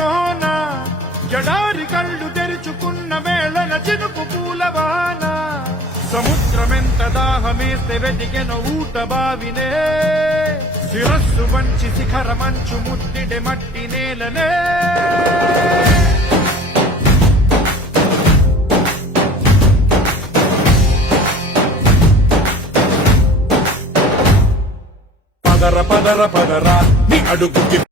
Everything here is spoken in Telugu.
కోన జడారి కళ్ళు తెరుచుకున్న వేళన చినుకు పూలవాన సముద్రమెంత దాహమేస్తే వెతికెన ఊట బావినే శిరస్సు వంచి శిఖర మంచు ముట్టిడే మట్టి నేలనే పదర పదర పదరా నీ అడుగుకి